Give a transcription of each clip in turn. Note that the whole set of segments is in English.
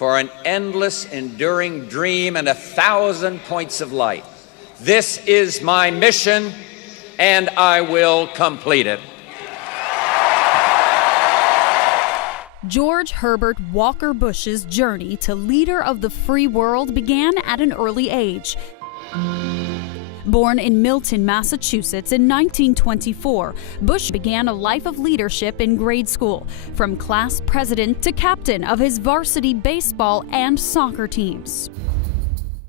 for an endless, enduring dream and 1,000 points of light. This is my mission, and I will complete it. George Herbert Walker Bush's journey to leader of the free world began at an early age. Born in Milton, Massachusetts in 1924, Bush began a life of leadership in grade school, from class president to captain of his varsity baseball and soccer teams.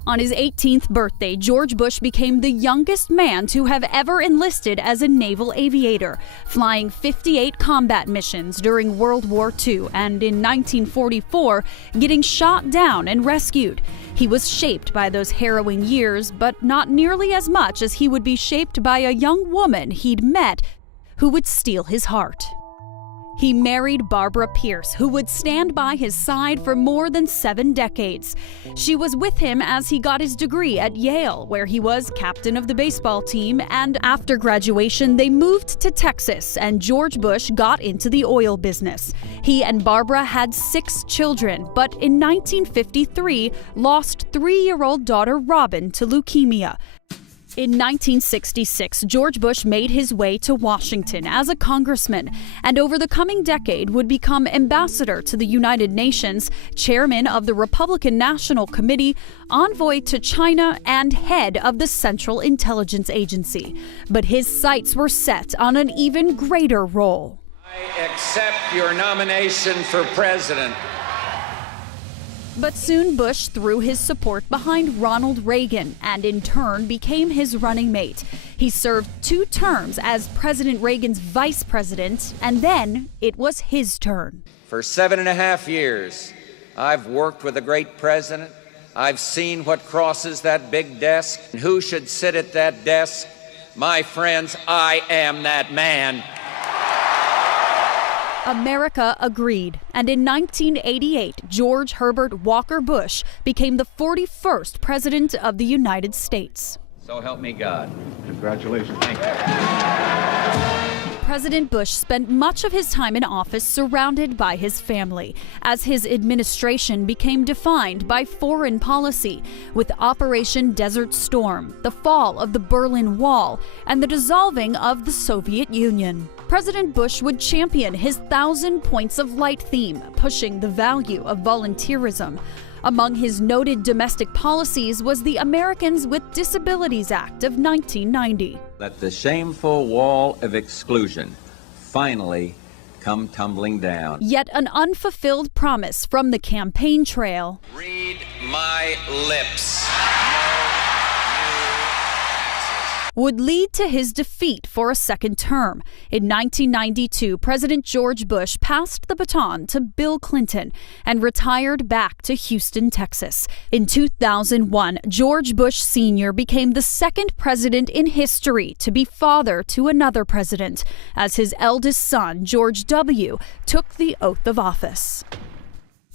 On his 18th birthday, George Bush became the youngest man to have ever enlisted as a naval aviator, flying 58 combat missions during World War II and in 1944, getting shot down and rescued. He was shaped by those harrowing years, but not nearly as much as he would be shaped by a young woman he'd met who would steal his heart. He married Barbara Pierce, who would stand by his side for more than 7 decades. She was with him as he got his degree at Yale, where he was captain of the baseball team, and after graduation, they moved to Texas, and George Bush got into the oil business. He and Barbara had 6 children, but in 1953, lost 3-year-old daughter Robin to leukemia. In 1966, George Bush made his way to Washington as a congressman, and over the coming decade would become ambassador to the United Nations, chairman of the Republican National Committee, envoy to China, and head of the Central Intelligence Agency. But his sights were set on an even greater role. I accept your nomination for president. But soon Bush threw his support behind Ronald Reagan and in turn became his running mate. He served 2 terms as President Reagan's vice president, and then it was his turn. For 7.5 years, I've worked with a great president. I've seen what crosses that big desk. And who should sit at that desk? My friends, I am that man. America agreed, and in 1988, George Herbert Walker Bush became the 41st President of the United States. So help me God. Congratulations. Thank you. President Bush spent much of his time in office surrounded by his family, as his administration became defined by foreign policy, with Operation Desert Storm, the fall of the Berlin Wall, and the dissolving of the Soviet Union. President Bush would champion his 1,000 Points of Light theme, pushing the value of volunteerism. Among his noted domestic policies was the Americans with Disabilities Act of 1990. Let the shameful wall of exclusion finally come tumbling down. Yet an unfulfilled promise from the campaign trail. Read my lips. Would lead to his defeat for a second term. In 1992, President George Bush passed the baton to Bill Clinton and retired back to Houston, Texas. In 2001, George Bush Sr. became the second president in history to be father to another president, as his eldest son, George W., took the oath of office.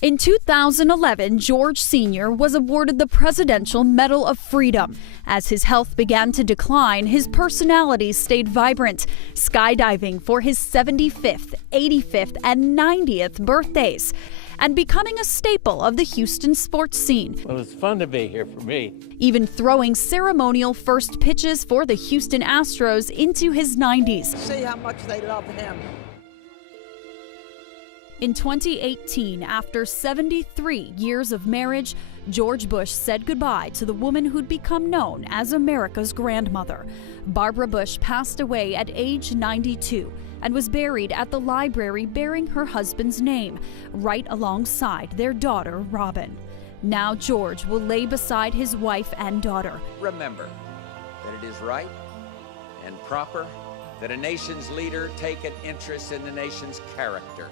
In 2011, George Sr. was awarded the Presidential Medal of Freedom. As his health began to decline, his personality stayed vibrant, skydiving for his 75th, 85th, and 90th birthdays, and becoming a staple of the Houston sports scene. Well, it's fun to be here for me. Even throwing ceremonial first pitches for the Houston Astros into his 90s. See how much they love him. In 2018, after 73 years of marriage, George Bush said goodbye to the woman who'd become known as America's grandmother. Barbara Bush passed away at age 92 and was buried at the library bearing her husband's name, right alongside their daughter, Robin. Now George will lay beside his wife and daughter. Remember that it is right and proper that a nation's leader take an interest in the nation's character.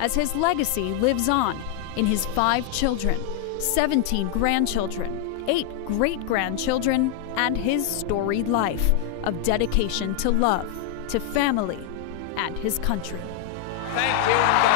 As his legacy lives on in his 5 children, 17 grandchildren, 8 great-grandchildren, and his storied life of dedication to love, to family, and his country. Thank you and God